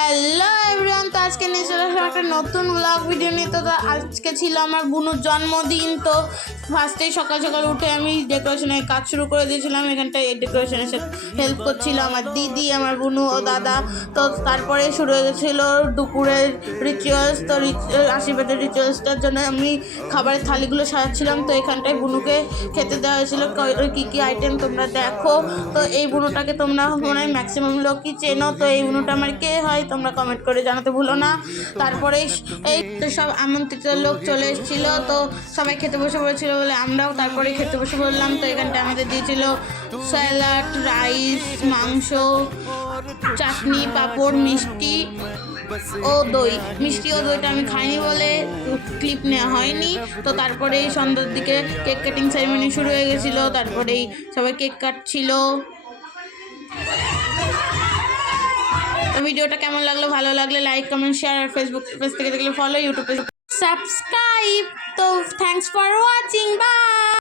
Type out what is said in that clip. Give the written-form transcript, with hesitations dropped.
Hello everyone, তো আজকে নিয়ে চলে আসলাম একটা নতুন ব্লগ ভিডিও নিয়ে। তো আজকে ছিল আমার বুনুর জন্মদিন। তো ফার্স্টেই সকাল সকাল উঠে আমি ডেকোরেশনের কাজ শুরু করে দিয়েছিলাম। এখানটায় ডেকোরেশনের হেল্প করছিল আমার দিদি, আমার বুনু ও দাদা। তো তারপরে শুরু হয়ে গেছিলো দুপুরের রিচুয়ালস। তো আশীর্বাদের রিচুয়ালসটার জন্য আমি খাবারের থালিগুলো সাজাচ্ছিলাম। তো এখানটায় বুনুকে খেতে দেওয়া হয়েছিল। কী কী আইটেম তোমরা দেখো। তো এই বুনুটাকে তোমরা মনে হয় ম্যাক্সিমাম লোকই চেনো। তো এই বুনুটা আমার কে হয় তোমরা কমেন্ট করে জানাতে ভুলো না। তারপরে এই তো সব আমন্ত্রিত লোক চলে এসেছিল। তো সবাই খেতে বসে পড়েছিল বলে আমরাও তারপরে খেতে বসে পড়লাম। তো এখানটা আমাদের দিয়েছিল স্যালাড, রাইস, মাংস, চাটনি, পাঁপড়, মিষ্টি ও দই। মিষ্টি ও দইটা আমি খাইনি বলে ক্লিপ নেওয়া হয়নি। তো তারপরেই সন্ধ্যার দিকে কেক কাটিং সেরিমনি শুরু হয়ে গেছিলো। তারপরেই সবাই কেক কাটছিল। তো ভিডিওটা কেমন লাগলো, ভালো লাগলে লাইক, কমেন্ট, শেয়ার, আর ফেসবুক পেজ থেকে দেখলে ফলো, ইউটিউবে সাবস্ক্রাইব। তো থ্যাংকস ফর ওয়াচিং, বাই।